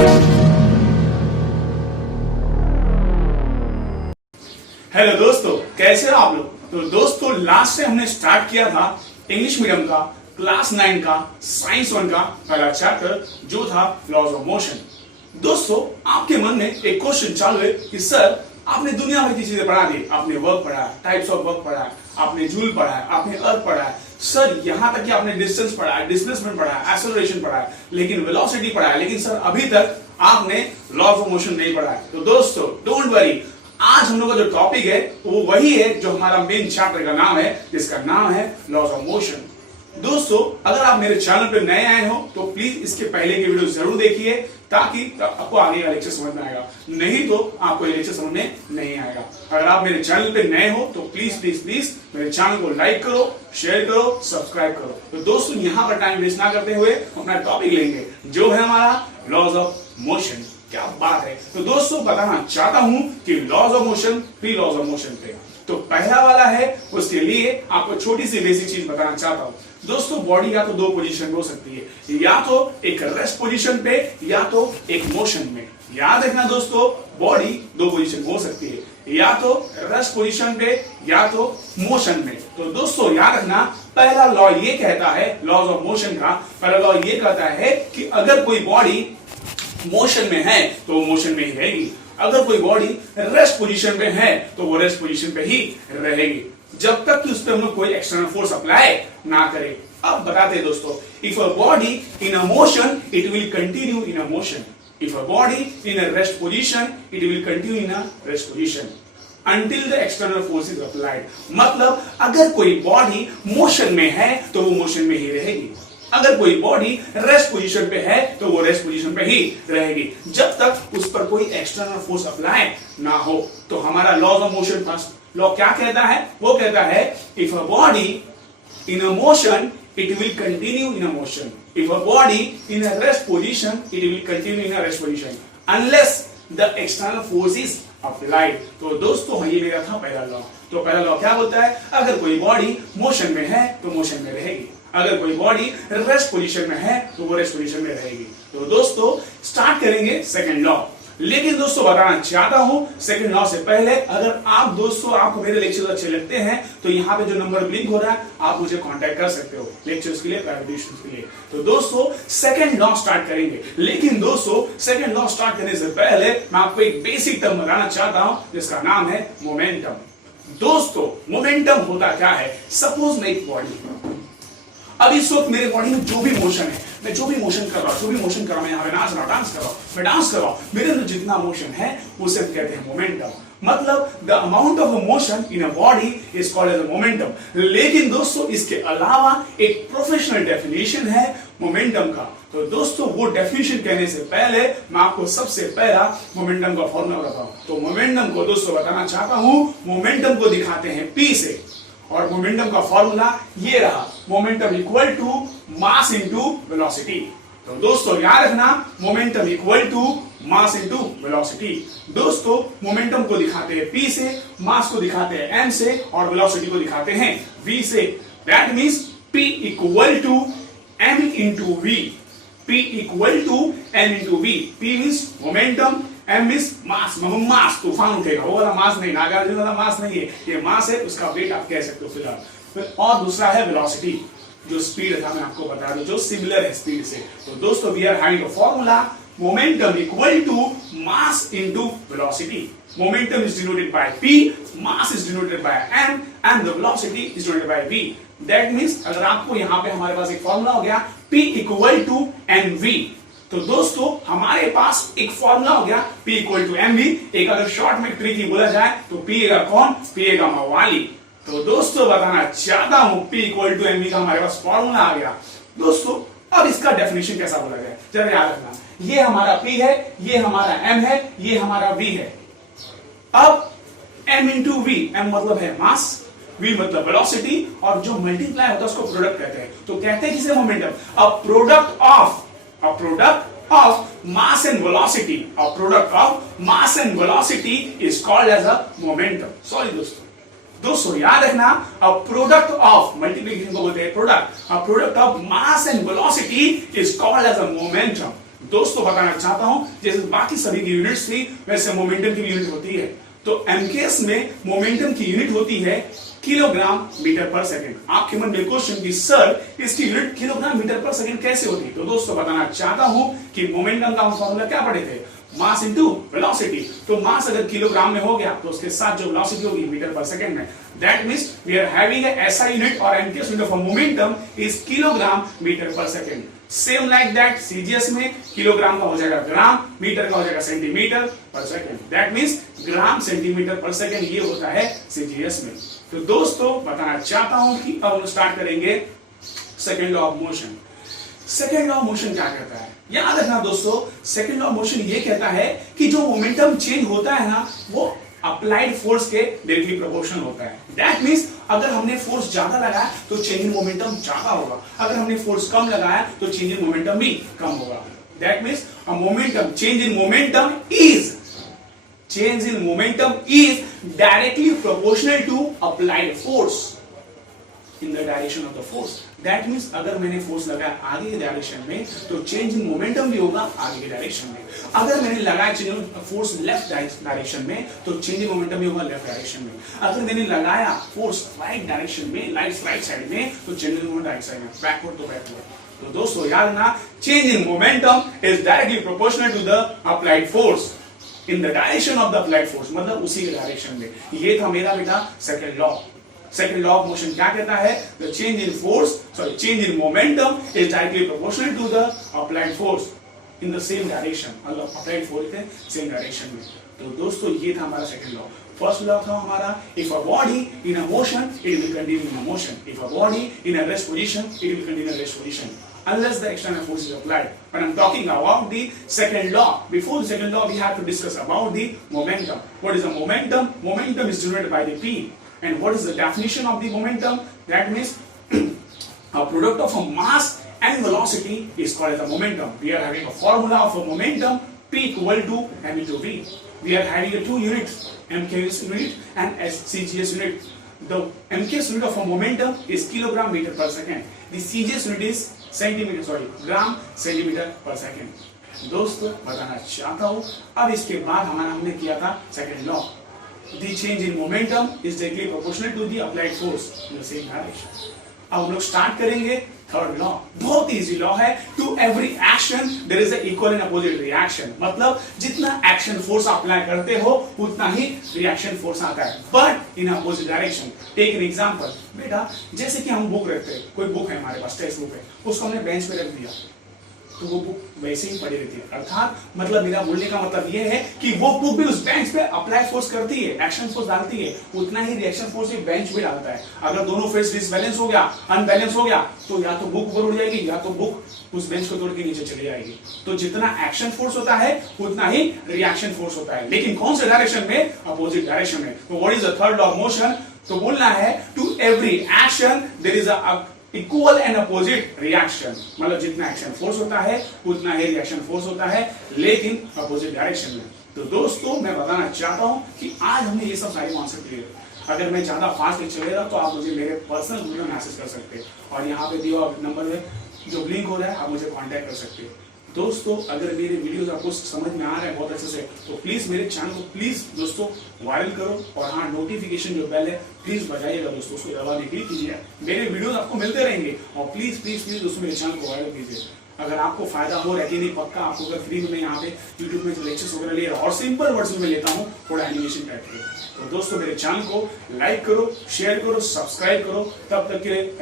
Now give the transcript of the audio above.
Hello दोस्तों, कैसे हो आप लोग। तो दोस्तों, लास्ट से हमने स्टार्ट किया था इंग्लिश मीडियम का क्लास 9 का साइंस 1 का पहला चैप्टर जो था लॉज ऑफ मोशन। दोस्तों, आपके मन में एक क्वेश्चन चालू है कि सर आपने दुनिया भर की चीजें पढ़ा दी, आपने वर्क पढ़ा है, टाइप्स ऑफ वर्क पढ़ा है, आपने जूल पढ़ा है, आपने अर्थ पढ़ा है, सर यहां तक कि आपने डिस्टेंस पढ़ा है, डिस्प्लेसमेंट पढ़ा है, एक्सेलरेशन पढ़ा है, लेकिन वेलोसिटी पढ़ा है, लेकिन सर अभी तक आपने लॉज ऑफ मोशन नहीं पढ़ा है। तो दोस्तों डोंट वरी, आज हम लोग का जो टॉपिक है वो वही है जो हमारा मेन चैप्टर का नाम है, जिसका नाम है लॉज ऑफ मोशन। दोस्तों, अगर आप मेरे चैनल पे नए आए हो तो प्लीज इसके पहले की वीडियो जरूर देखिए ताकि आपको आगे का लेक्चर समझ में आएगा, नहीं तो आपको ये लेक्चर समझ में नहीं आएगा। अगर आप मेरे चैनल पे नए हो तो प्लीज प्लीज प्लीज मेरे चैनल को लाइक करो, शेयर करो, सब्सक्राइब करो। तो दोस्तों, यहाँ पर टाइम वेस्ट ना करते हुए अपना टॉपिक लेंगे जो है हमारा लॉज ऑफ मोशन। क्या बात है। तो दोस्तों, बताना चाहता हूं कि laws of motion, pre laws of motion पे तो पहला वाला है, उसके लिए आपको छोटी सी बेसिक चीज बताना चाहता हूं। दोस्तों, बॉडी या तो दो पोजीशन हो सकती है, या तो एक रेस्ट पोजीशन पे या तो एक मोशन में। याद रखना दोस्तों, बॉडी दो पोजीशन हो सकती है, या तो रेस्ट पोजीशन पे या तो मोशन में। तो दोस्तों याद रखना, पहला लॉ ये कहता है लॉज ऑफ मोशन का, पहला लॉ ये कहता है कि अगर कोई बॉडी मोशन में है तो वो मोशन में ही रहेगी, अगर कोई बॉडी रेस्ट पोजीशन पे है तो वो रेस्ट पोजीशन पे ही रहेगी, जब तक कि उस पर हम लोग कोई एक्सटर्नल फोर्स अप्लाई ना करें। अब बताते हैं दोस्तों, if a body in a motion it will continue in a motion, if a body in a rest position it will continue in a rest position until the external force is applied। मतलब अगर कोई body motion में है तो वो motion में ही रहेगी, अगर कोई बॉडी रेस्ट पोजीशन पे है तो वो रेस्ट पोजीशन पे ही रहेगी, जब तक उस पर कोई एक्सटर्नल फोर्स अप्लाई ना हो। तो हमारा laws of motion first law क्या कहता है, वो कहता है if a body in a motion it will continue in a motion, if a body in a rest position it will continue in a rest position unless the external force is applied. तो दोस्तों ये मेरा था पहला law. तो पहला law क्या बोलता है, अगर कोई बॉडी मोशन में है तो मोशन में रहेगी, अगर कोई बॉडी रेस्ट पोजीशन में है तो वो रेस्ट पोजीशन में रहेगी। तो दोस्तों स्टार्ट करेंगे सेकंड लॉ, लेकिन दोस्तों बताना चाहता हूं सेकंड लॉ से पहले, अगर आप दोस्तों आपको मेरे लेक्चर अच्छे लगते हैं तो यहाँ पे जो नंबर ब्लिंक हो रहा है आप मुझे कांटेक्ट कर सकते हो लेक्चर्स के लिए, प्राइवेट के लिए। तो दोस्तों सेकंड लॉ स्टार्ट करेंगे, लेकिन दोस्तों सेकंड लॉ स्टार्ट करने से पहले मैं आपको एक बेसिक टर्म बताना चाहता हूं जिसका नाम है मोमेंटम। दोस्तों मोमेंटम होता क्या है, सपोज मैं एक बॉडी, अब इस वक्त मेरे बॉडी में जो भी मोशन है, मैं जो भी मोशन कर रहा हूं, जो भी मोशन कर रहा हूं, मैं यहाँ पे नाच रहा हूं, डांस कर रहा हूं, मैं डांस कर रहा हूं, मेरे अंदर जितना मोशन है उसे कहते हैं मोमेंटम। मतलब the amount of motion in a body is called as a momentum. लेकिन दोस्तों इसके अलावा एक प्रोफेशनल डेफिनेशन है मोमेंटम का। तो दोस्तों वो डेफिनेशन कहने से पहले मैं आपको सबसे पहला मोमेंटम का फॉर्मूला बताऊं। तो मोमेंटम को दोस्तों बताना चाहता हूं, मोमेंटम को दिखाते हैं P से, और मोमेंटम का फॉर्मूला ये रहा, momentum equal to mass into velocity. तो दोस्तों याद रखना, momentum equal to mass into velocity. दोस्तों मोमेंटम को दिखाते हैं P से, मास को दिखाते हैं M से, और वेलोसिटी को दिखाते हैं V से। That means P equal to M into V, P equal to M into V। P means momentum, M means mass, mass तूफान उठेगा, वो वाला मास नहीं, नागार्जुन वाला मास नहीं है, ये मास है, उसका वेट आप कह सकते हो फिलहाल। फिर और दूसरा है वेलोसिटी, जो स्पीड था मैं आपको बता दूं, जो सिमिलर है स्पीड से। तो दोस्तों we are having a formula, momentum equal to mass into velocity. Momentum is denoted by P, mass is denoted by M, and the velocity is denoted by V. That means अगर आपको यहाँ पे हमारे पास एक formula हो गया P equal to mv, तो दोस्तों हमारे पास एक फॉर्मूला हो गया P इक्वल टू mv। एक अगर शॉर्ट में ट्रिकी बोला जाए तो पिएगा कौन, पिएगा मवाली। तो दोस्तों बताना चाहता हूं P इक्वल टू mv का हमारे पास फॉर्मूला आ गया। दोस्तों अब इसका डेफिनेशन कैसा बोला गया जरा याद रखना, ये हमारा P है, ये हमारा M है, ये हमारा V है। अब m इंटू वी, m मतलब है मास, v मतलब वेलोसिटी, और जो मल्टीप्लाई होता है उसको प्रोडक्ट कहते हैं। तो कहते हैं किसे, momentum. A product of mass and velocity, a product of mass and velocity is called as a momentum. Sorry दोस्तों याद रखना, अ प्रोडक्ट ऑफ, मल्टीप्लिकेशन को बोलते हैं product, a product of mass and velocity is called as a momentum. दोस्तों बताना चाहता हूं जैसे बाकी सभी की यूनिट्स थी वैसे मोमेंटम की भी यूनिट होती है। तो एमकेएस में मोमेंटम की यूनिट होती है किलोग्राम मीटर पर सेकंड। आपके मन में क्वेश्चन कि सर इसकी unit kilogram metre per second कैसे होती है? तो दोस्तों बताना चाहता हूं कि मोमेंटम का हम फॉर्मूला क्या पढ़े थे, मास इनटू वेलोसिटी। तो मास अगर किलोग्राम में हो गया तो उसके साथ जो वेलोसिटी होगी मीटर पर सेकंड में। That means we are having a SI unit और MKS unit of momentum is kilogram metre per second. Same like that CGS में किलोग्राम का हो जाएगा ग्राम, मीटर का हो जाएगा सेंटीमीटर पर second. That means gram centimetre पर सेकंड ये होता है सीजीएस में। तो दोस्तों बताना चाहता हूं कि अब हम स्टार्ट करेंगे second law of motion. Second law of motion क्या कहता है? याद रखना दोस्तों, सेकंड लॉ ऑफ मोशन ये कहता है कि जो मोमेंटम चेंज होता है ना वो अप्लाइड फोर्स के डायरेक्टली प्रोपोर्शनल होता है। दैट मींस अगर हमने फोर्स ज्यादा लगाया तो चेंज इन मोमेंटम ज्यादा होगा, अगर हमने फोर्स कम लगाया तो चेंज इन मोमेंटम भी कम होगा। That means a momentum change in momentum is directly proportional to applied force in the direction of the force. That means अगर मैंने फोर्स लगाया आगे के डायरेक्शन में तो चेंज इन मोमेंटम भी होगा आगे के डायरेक्शन में। अगर मैंने लगाया change in force left direction में तो चेंज इन मोमेंटम भी होगा लेफ्ट डायरेक्शन में। अगर मैंने लगाया फोर्स राइट डायरेक्शन में, राइट साइड में, तो change in momentum right side में, बैकवर्ड तो बैकवर्ड। तो दोस्तों याद रखना, change in momentum is directly proportional to the applied force in the direction of the applied force, मतलब उसी के डायरेक्शन में। ये था मेरा बेटा second law. Second law of motion क्या कहता है? The change in momentum is directly proportional to the applied force in the same direction, मतलब अप्लाइड फोर्स के सेम डायरेक्शन में। तो दोस्तों ये था हमारा सेकंड लॉ। फर्स्ट लॉ था हमारा, if a body in a motion it will continue in a motion, if a body in a rest position it will continue in a rest position unless the external force is applied. When I'm talking about the second law, before the second law we have to discuss about the momentum. What is the momentum? Momentum is denoted by the P. And what is the definition of the momentum? That means a product of a mass and velocity is called as the momentum. We are having a formula of a momentum, P equal to m into V. We are having a two units, MKS unit and CGS unit. The MKS unit of a momentum is kilogram meter per second. The CGS unit is gram centimetre पर second. दोस्तों बताना चाहता हूं अब इसके बाद हमने किया था second law, the change in momentum is directly proportional to the applied force in the same direction. अब हम लोग स्टार्ट करेंगे थर्ड लॉ। बहुत इजी लॉ है, to every action there is a equal and opposite reaction. मतलब जितना action force apply करते हो उतना ही रिएक्शन फोर्स आता है, but in opposite direction. Take an example बेटा, जैसे कि हम बुक रखते हैं, कोई बुक है हमारे पास, टेक्स्ट बुक है, उसको हमने बेंच पे रख दिया तो वो बुक वैसे ही पड़ी रहती है। अर्थात मतलब मेरा बोलने का मतलब ये है कि वो बुक भी उस बेंच पे अप्लाई फोर्स करती है, एक्शन फोर्स डालती है, उतना ही रिएक्शन फोर्स एक बेंच पे डालता है। अगर दोनों फेस डिसबैलेंस हो गया, अनबैलेंस हो गया, तो या तो बुक ऊपर उड़ जाएगी या तो बुक उस बेंच को तोड़ के नीचे चली जाएगी। तो जितना एक्शन फोर्स होता है उतना ही रिएक्शन फोर्स होता है, लेकिन कौन से डायरेक्शन में? अपोजिट डायरेक्शन में। तो what is the third law of motion? तो बोलना है to every action there is a equal and opposite reaction. मतलब जितना एक्शन फोर्स होता है उतना ही रिएक्शन फोर्स होता है, लेकिन अपोजिट डायरेक्शन में। तो दोस्तों मैं बताना चाहता हूं कि आज हमने ये सब सारे कॉन्सेप्ट क्लियर। अगर मैं ज्यादा फास्ट चलेगा तो आप मुझे मेरे पर्सनल वीडियो मैसेज कर सकते हैं, और यहाँ पे दिया नंबर में जो लिंक हो रहा है आप मुझे कॉन्टेक्ट कर सकते हैं। दोस्तों अगर मेरे वीडियोस आपको समझ में आ रहा है बहुत अच्छे से, तो प्लीज मेरे चैनल को प्लीज दोस्तों वायरल करो, और हाँ नोटिफिकेशन जो बेल है प्लीज बजाइएगा दोस्तों, उसको दबाने क्लिक कीजिए। मेरे वीडियोस आपको मिलते रहेंगे, और प्लीज प्लीज प्लीज दोस्तों मेरे चैनल को वायरल कीजिए। अगर आपको फायदा हो रहा है कि नहीं, पक्का आपको अगर फ्री में मैं यहाँ पे यूट्यूब में जो लेक्चर्स वगैरह ले रहा हूँ और सिंपल वर्ड्स में लेता हूँ थोड़ा एनिमेशन टाइप के, तो दोस्तों मेरे चैनल को लाइक करो, शेयर करो, सब्सक्राइब करो। तब तक के